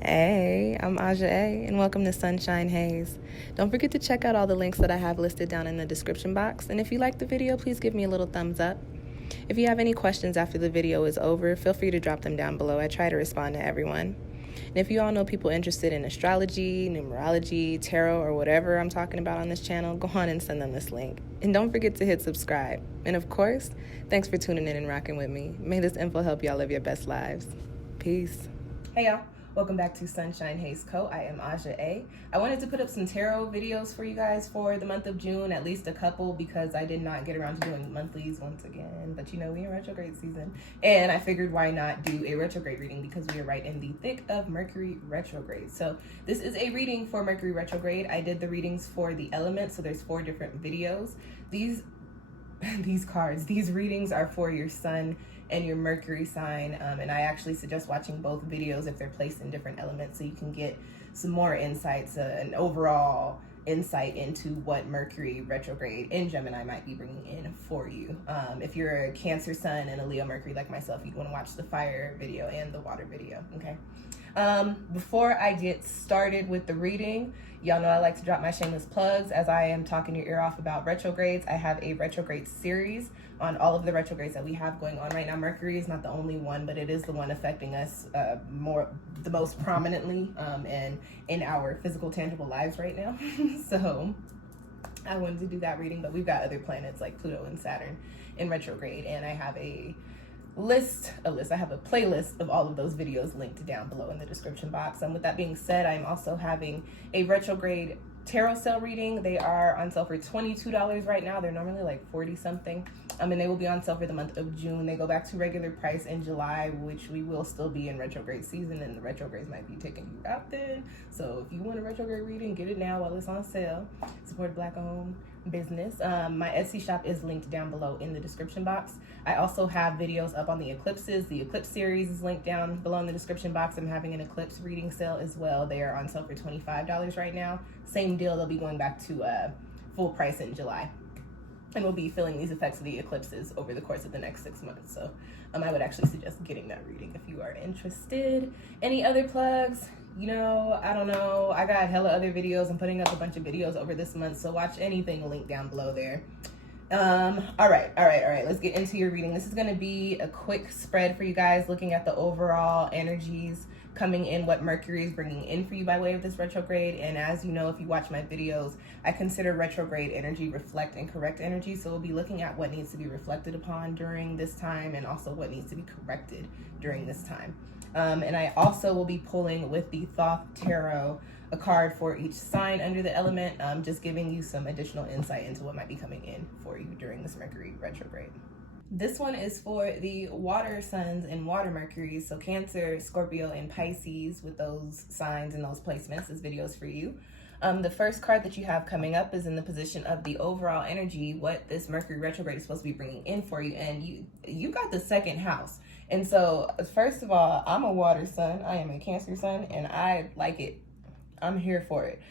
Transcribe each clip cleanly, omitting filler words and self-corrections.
Hey, I'm Aja A, and welcome to Sunshine Haze. Don't forget to check out all the links that I have listed down in the description box, and if you like the video, please give me a little thumbs up. If you have any questions after the video is over, feel free to drop them down below. I try to respond to everyone. And if you all know people interested in astrology, numerology, tarot, or whatever I'm talking about on this channel, go on and send them this link. And don't forget to hit subscribe. And of course, thanks for tuning in and rocking with me. May this info help y'all live your best lives. Peace. Hey y'all. Welcome back to SunshinehazeCo. I am Aja A. I wanted to put up some tarot videos for you guys for the month of June, at least a couple, because I did not get around to doing monthlies once again. But you know, we're in retrograde season. And I figured why not do a retrograde reading, because we are right in the thick of Mercury Retrograde. So this is a reading for Mercury Retrograde. I did the readings for the elements, so there's 4 different videos. These readings are for your sun and your Mercury sign, and I actually suggest watching both videos if they're placed in different elements, so you can get some more insights, an overall insight into what Mercury retrograde in Gemini might be bringing in for you. If you're a Cancer sun and a Leo Mercury like myself, you'd want to watch the fire video and the water video. Okay. Before I get started with the reading, y'all know I like to drop my shameless plugs. As I am talking your ear off about retrogrades, I have a retrograde series on all of the retrogrades that we have going on right now. Mercury is not the only one, but it is the one affecting us the most prominently and in our physical, tangible lives right now. So I wanted to do that reading, but we've got other planets like Pluto and Saturn in retrograde, and I have a playlist of all of those videos linked down below in the description box. And with that being said, I'm also having a retrograde tarot sale reading. They are on sale for $22 right now. They're normally like 40 something. And they will be on sale for the month of June. They go back to regular price in July, which we will still be in retrograde season, and the retrogrades might be taking you out then. So if you want a retrograde reading, get it now while it's on sale. Support Black owned business. My Etsy shop is linked down below in the description box. I also have videos up on the eclipses. The eclipse series is linked down below in the description box. I'm having an eclipse reading sale as well. They are on sale for $25 right now. Same deal, they'll be going back to full price in July. And we'll be feeling these effects of the eclipses over the course of the next 6 months. So I would actually suggest getting that reading if you are interested. Any other plugs? You know, I don't know. I got hella other videos. I'm putting up a bunch of videos over this month, so watch anything linked down below there. All right. Let's get into your reading. This is going to be a quick spread for you guys, looking at the overall energies coming in, what Mercury is bringing in for you by way of this retrograde. And as you know, if you watch my videos, I consider retrograde energy reflect and correct energy. So we'll be looking at what needs to be reflected upon during this time, and also what needs to be corrected during this time. And I also will be pulling with the Thoth Tarot a card for each sign under the element, just giving you some additional insight into what might be coming in for you during this Mercury retrograde. This one is for the water suns and water Mercuries, so Cancer, Scorpio, and Pisces. With those signs and those placements, this video is for you. The first card that you have coming up is in the position of the overall energy, what this Mercury retrograde is supposed to be bringing in for you, and you got the second house. And so, first of all, I'm a water sun, I am a Cancer sun, and I like it. I'm here for it.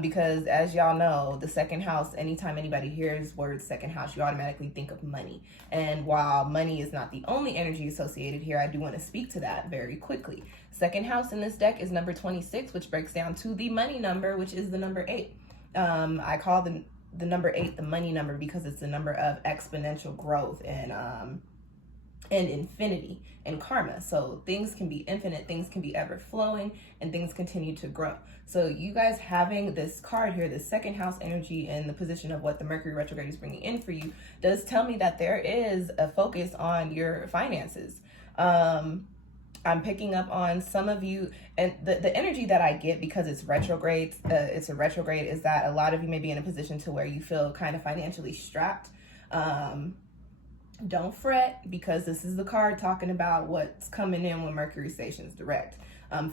Because as y'all know, the second house, anytime anybody hears word second house, you automatically think of money. And while money is not the only energy associated here, I do want to speak to that very quickly. Second house in this deck is number 26, which breaks down to the money number, which is the number 8. I call the number 8 the money number because it's the number of exponential growth and infinity and karma. So things can be infinite, things can be ever flowing, and things continue to grow. So you guys having this card here, the second house energy, in the position of what the Mercury retrograde is bringing in for you, does tell me that there is a focus on your finances. I'm picking up on some of you, and the energy that I get, because it's retrograde, it's a retrograde, is that a lot of you may be in a position to where you feel kind of financially strapped. Don't fret, because this is the card talking about what's coming in when Mercury stations direct.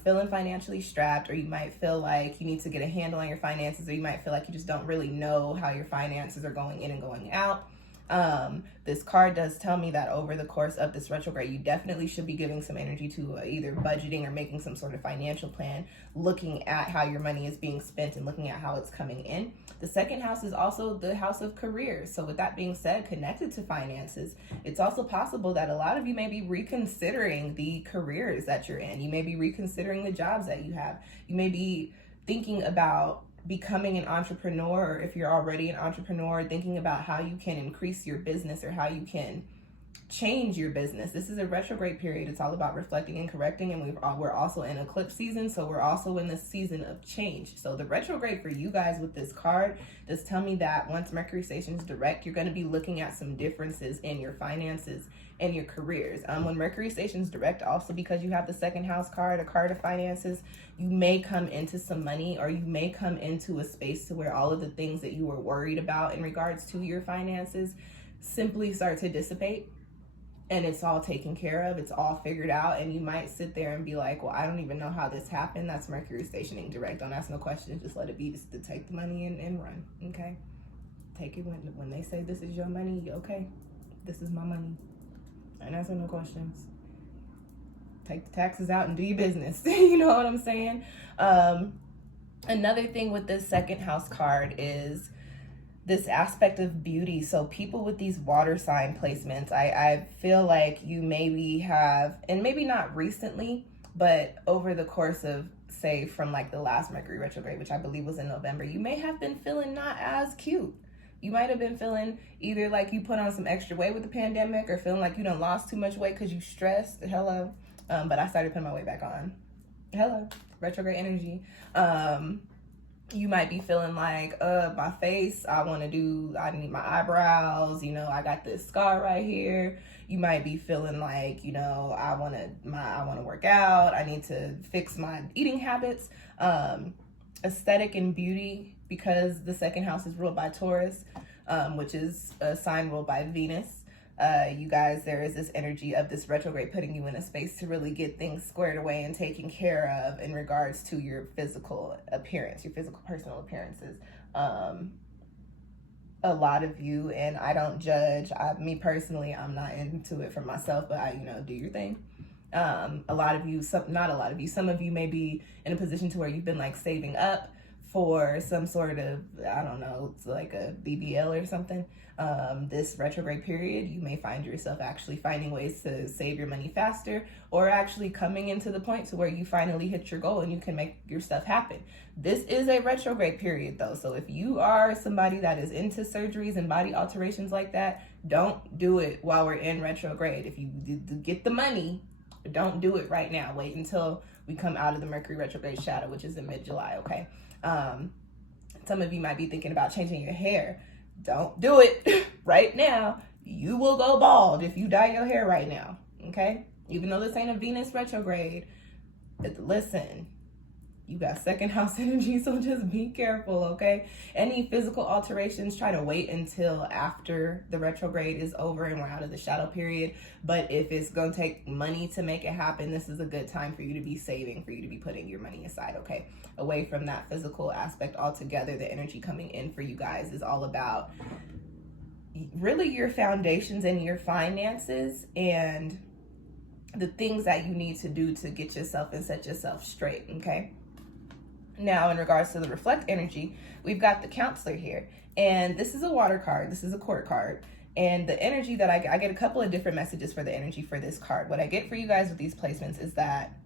Feeling financially strapped, or you might feel like you need to get a handle on your finances, or you might feel like you just don't really know how your finances are going in and going out. This card does tell me that over the course of this retrograde, you definitely should be giving some energy to either budgeting or making some sort of financial plan, looking at how your money is being spent and looking at how it's coming in. The second house is also the house of careers. So with that being said, connected to finances, it's also possible that a lot of you may be reconsidering the careers that you're in. You may be reconsidering the jobs that you have. You may be thinking about becoming an entrepreneur, or if you're already an entrepreneur, thinking about how you can increase your business or how you can change your business. This is a retrograde period. It's all about reflecting and correcting, and we're also in eclipse season, so we're also in this season of change. So the retrograde for you guys with this card does tell me that once Mercury stations direct, you're going to be looking at some differences in your finances and your careers. When Mercury stations direct, also because you have the second house card, a card of finances, you may come into some money, or you may come into a space to where all of the things that you were worried about in regards to your finances simply start to dissipate. And it's all taken care of, it's all figured out, and you might sit there and be like, well, I don't even know how this happened. That's Mercury stationing direct. Don't ask no questions, just let it be, just to take the money and run, okay? Take it when they say this is your money, okay, this is my money. And ask no questions. Take the taxes out and do your business. You know what I'm saying? Another thing with this second house card is this aspect of beauty. So people with these water sign placements, I feel like you maybe have, and maybe not recently, but over the course of, say, from like the last Mercury retrograde, which I believe was in November, you may have been feeling not as cute. You might have been feeling either like you put on some extra weight with the pandemic, or feeling like you done lost too much weight because you stressed. Hello. But I started putting my weight back on. Hello. Retrograde energy. You might be feeling like, my face, I need my eyebrows, I got this scar right here. You might be feeling like, I want to work out. I need to fix my eating habits. Aesthetic and beauty, because the second house is ruled by Taurus, which is a sign ruled by Venus. You guys, there is this energy of this retrograde putting you in a space to really get things squared away and taken care of in regards to your physical appearance, your physical personal appearances. A lot of you, and I don't judge, me personally, I'm not into it for myself, but do your thing. A lot of you, not a lot of you, some of you may be in a position to where you've been like saving up for some sort of, I don't know, it's like a BBL or something. This retrograde period, you may find yourself actually finding ways to save your money faster, or actually coming into the point to where you finally hit your goal and you can make your stuff happen. This is a retrograde period though, so if you are somebody that is into surgeries and body alterations like that, don't do it while we're in retrograde. If you get the money, don't do it right now. Wait until we come out of the Mercury retrograde shadow, which is in mid-July, okay? Some of you might be thinking about changing your hair. Don't do it right now. You will go bald if you dye your hair right now, okay? Even though this ain't a Venus retrograde, listen, you got second house energy, so just be careful, okay? Any physical alterations, try to wait until after the retrograde is over and we're out of the shadow period. But if it's going to take money to make it happen, this is a good time for you to be saving, for you to be putting your money aside, okay? Away from that physical aspect altogether, the energy coming in for you guys is all about really your foundations and your finances and the things that you need to do to get yourself and set yourself straight, okay? Now, in regards to the reflect energy, we've got the counselor here, and this is a water card. This is a court card, and the energy that I get a couple of different messages for the energy for this card. What I get for you guys with these placements is that,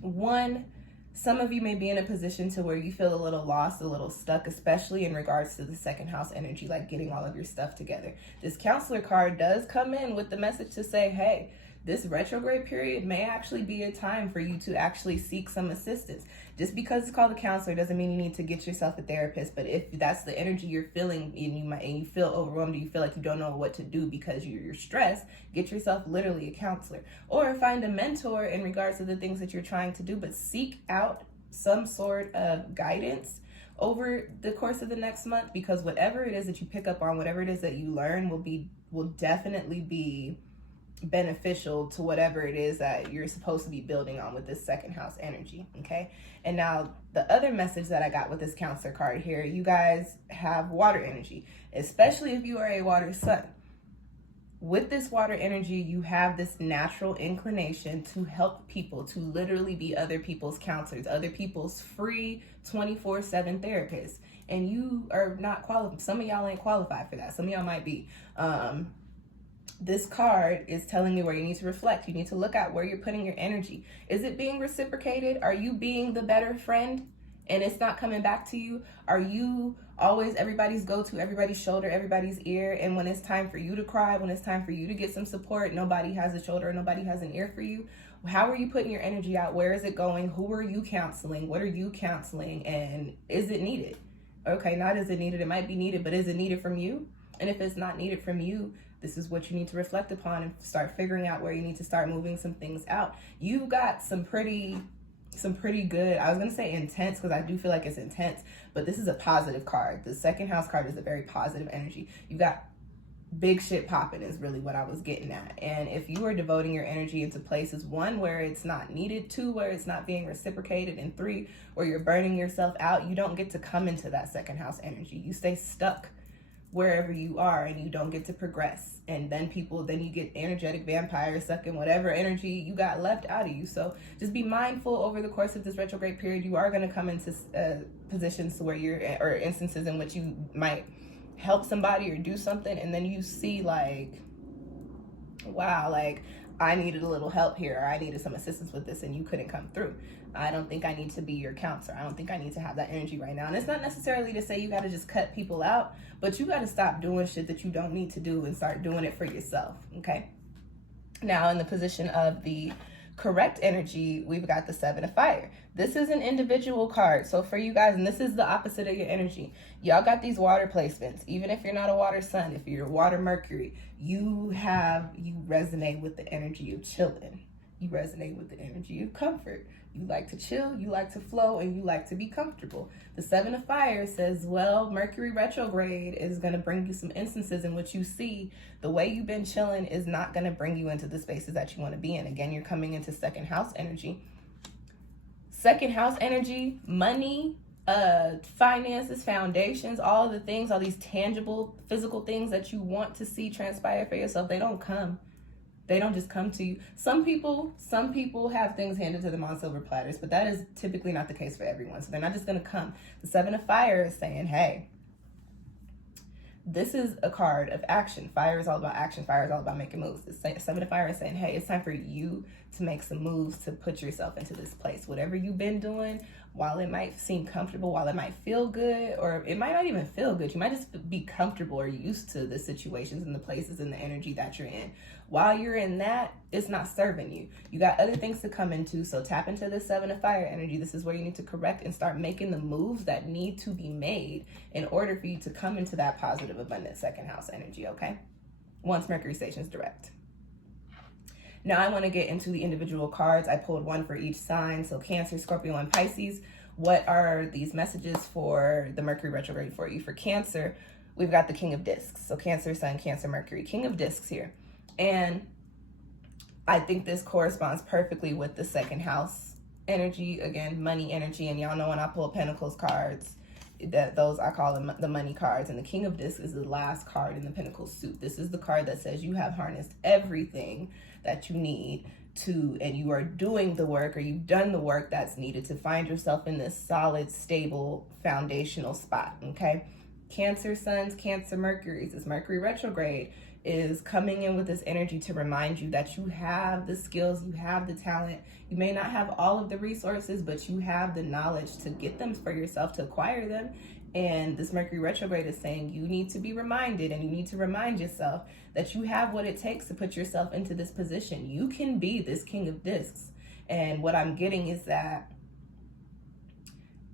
one, some of you may be in a position to where you feel a little lost, a little stuck, especially in regards to the second house energy, like getting all of your stuff together. This counselor card does come in with the message to say, hey, this retrograde period may actually be a time for you to actually seek some assistance. Just because it's called a counselor doesn't mean you need to get yourself a therapist. But if that's the energy you're feeling and you feel overwhelmed, or you feel like you don't know what to do because you're stressed, get yourself literally a counselor. Or find a mentor in regards to the things that you're trying to do, but seek out some sort of guidance over the course of the next month, because whatever it is that you pick up on, whatever it is that you learn will definitely be beneficial to whatever it is that you're supposed to be building on with this second house energy. Okay. And now the other message that I got with this Counselor card here, you guys have water energy, especially if you are a water sun. With this water energy, you have this natural inclination to help people, to literally be other people's counselors, other people's free 24/7 therapists. And you are not qualified. Some of y'all ain't qualified for that. Some of y'all might be. This card is telling you where you need to reflect. You need to look at where you're putting your energy. Is it being reciprocated? Are you being the better friend and it's not coming back to you? Are you always everybody's go-to, everybody's shoulder, everybody's ear? And when it's time for you to cry, when it's time for you to get some support, nobody has a shoulder, nobody has an ear for you. How are you putting your energy out? Where is it going? Who are you counseling? What are you counseling? And is it needed? Okay, not is it needed. It might be needed, but is it needed from you? And if it's not needed from you, this is what you need to reflect upon and start figuring out where you need to start moving some things out. You got some pretty good, I was going to say intense, because I do feel like it's intense, but this is a positive card. The second house card is a very positive energy. You got big shit popping is really what I was getting at. And if you are devoting your energy into places, 1, where it's not needed, 2, where it's not being reciprocated, and 3, where you're burning yourself out, you don't get to come into that second house energy. You stay stuck wherever you are and you don't get to progress. And then you get energetic vampires sucking whatever energy you got left out of you. So just be mindful over the course of this retrograde period. You are going to come into positions where or instances in which you might help somebody or do something, and then you see like, wow, like I needed a little help here, or I needed some assistance with this and you couldn't come through. I don't think I need to be your counselor. I don't think I need to have that energy right now. And it's not necessarily to say you got to just cut people out, but you got to stop doing shit that you don't need to do and start doing it for yourself. Okay. Now, in the position of the correct energy, we've got the 7 of fire. This is an individual card. So for you guys, and this is the opposite of your energy, y'all got these water placements. Even if you're not a water sun, if you're a water Mercury, you resonate with the energy of chilling. You resonate with the energy of comfort. You like to chill, you like to flow, and you like to be comfortable. The 7 of fire says, well, Mercury retrograde is going to bring you some instances in which you see the way you've been chilling is not going to bring you into the spaces that you want to be in. Again, you're coming into second house energy. Second house energy, money, finances, foundations, all the things, all these tangible, physical things that you want to see transpire for yourself, they don't come. They don't just come to you. Some people have things handed to them on silver platters, but that is typically not the case for everyone. So they're not just going to come. The 7 of fire is saying, hey, this is a card of action. Fire is all about action. Fire is all about making moves. The 7 of fire is saying, hey, it's time for you to make some moves to put yourself into this place. Whatever you've been doing, while it might seem comfortable, while it might feel good, or it might not even feel good, you might just be comfortable or used to the situations and the places and the energy that you're in. While you're in that, it's not serving you. You got other things to come into, so tap into the 7 of fire energy. This is where you need to correct and start making the moves that need to be made in order for you to come into that positive, abundant second house energy, okay? Once Mercury stations direct. Now I want to get into the individual cards. I pulled one for each sign, so Cancer, Scorpio, and Pisces. What are these messages for the Mercury retrograde for you? For Cancer, we've got the King of Discs. So Cancer, Sun, Cancer, Mercury. King of Discs here. And I think this corresponds perfectly with the second house energy. Again, money energy. And y'all know when I pull Pentacles cards, those I call them the money cards. And the King of Discs is the last card in the Pentacles suit. This is the card that says you have harnessed everything that you need to, and you are doing the work, or you've done the work that's needed to find yourself in this solid, stable, foundational spot, okay? Cancer Suns, Cancer Mercuries, this Mercury retrograde is coming in with this energy to remind you that you have the skills, you have the talent. You may not have all of the resources, but you have the knowledge to get them for yourself, to acquire them. And this Mercury retrograde is saying you need to be reminded, and you need to remind yourself that you have what it takes to put yourself into this position. You can be this King of Discs. And what I'm getting is that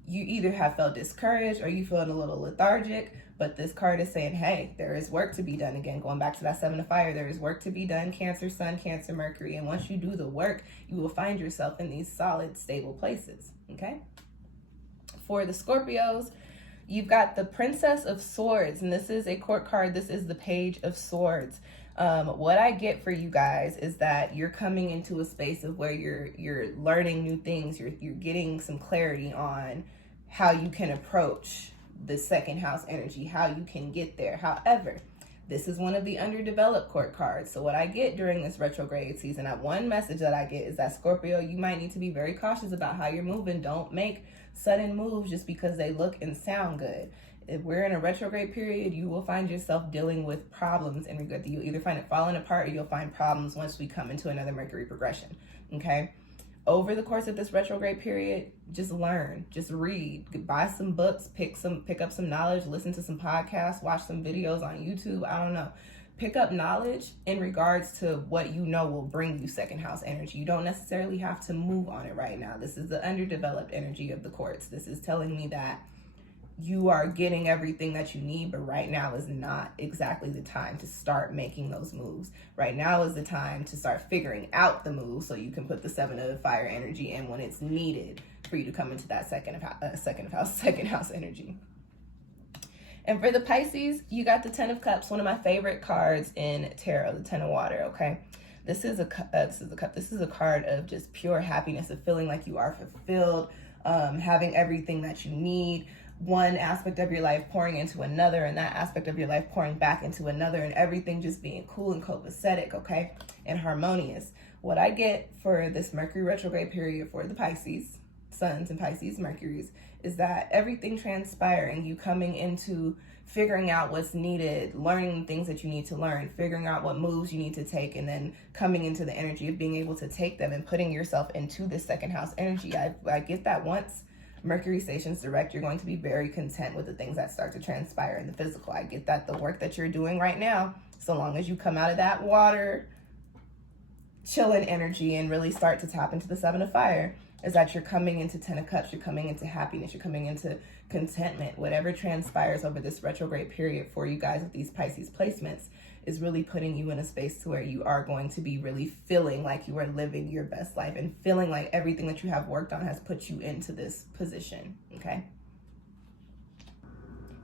you either have felt discouraged or you feeling a little lethargic, but this card is saying, hey, there is work to be done. Again, going back to that 7 of fire, there is work to be done. Cancer, Sun, Cancer, Mercury. And once you do the work, you will find yourself in these solid, stable places, okay? For the Scorpios, you've got the Princess of Swords, and this is a court card. This is the Page of Swords. What I get for you guys is that you're coming into a space of where you're learning new things. You're getting some clarity on how you can approach the second house energy, how you can get there. However, this is one of the underdeveloped court cards. So what I get during this retrograde season, one message that I get is that Scorpio, you might need to be very cautious about how you're moving. Don't make sudden moves just because they look and sound good. If we're in a retrograde period, you will find yourself dealing with problems in regard to you either find it falling apart or you'll find problems once we come into another Mercury progression. Okay. Over the course of this retrograde period, just learn, just read, buy some books, pick up some knowledge, listen to some podcasts, watch some videos on YouTube. I don't know. Pick up knowledge in regards to what you know will bring you second house energy. You don't necessarily have to move on it right now. This is the underdeveloped energy of the courts. This is telling me that you are getting everything that you need, but right now is not exactly the time to start making those moves. Right now is the time to start figuring out the moves so you can put the 7 of fire energy in when it's needed for you to come into that second house energy. And for the Pisces, you got the 10 of Cups, one of my favorite cards in tarot, the 10 of Water, okay? This is a card of just pure happiness, of feeling like you are fulfilled, having everything that you need, one aspect of your life pouring into another, and that aspect of your life pouring back into another, and everything just being cool and copacetic, okay, and harmonious. What I get for this Mercury retrograde period for the Pisces, Suns and Pisces Mercuries, is that everything transpiring, you coming into figuring out what's needed, learning things that you need to learn, figuring out what moves you need to take, and then coming into the energy of being able to take them and putting yourself into this second house energy. I get that once Mercury stations direct, you're going to be very content with the things that start to transpire in the physical. I get that the work that you're doing right now, so long as you come out of that water, chilling energy and really start to tap into the 7 of fire, is that you're coming into 10 of Cups, you're coming into happiness, you're coming into contentment. Whatever transpires over this retrograde period for you guys with these Pisces placements is really putting you in a space to where you are going to be really feeling like you are living your best life and feeling like everything that you have worked on has put you into this position, okay?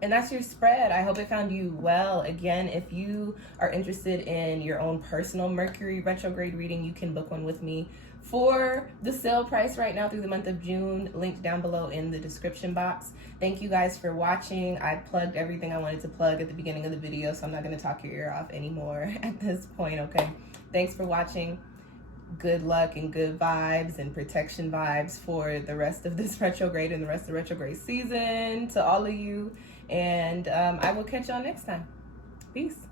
And that's your spread. I hope it found you well. Again, if you are interested in your own personal Mercury retrograde reading, you can book one with me for the sale price right now through the month of June, linked down below in the description box. Thank you guys for watching. I plugged everything I wanted to plug at the beginning of the video, so I'm not going to talk your ear off anymore at this point, okay? Thanks for watching. Good luck and good vibes and protection vibes for the rest of this retrograde and the rest of the retrograde season to all of you. And I will catch y'all next time. Peace.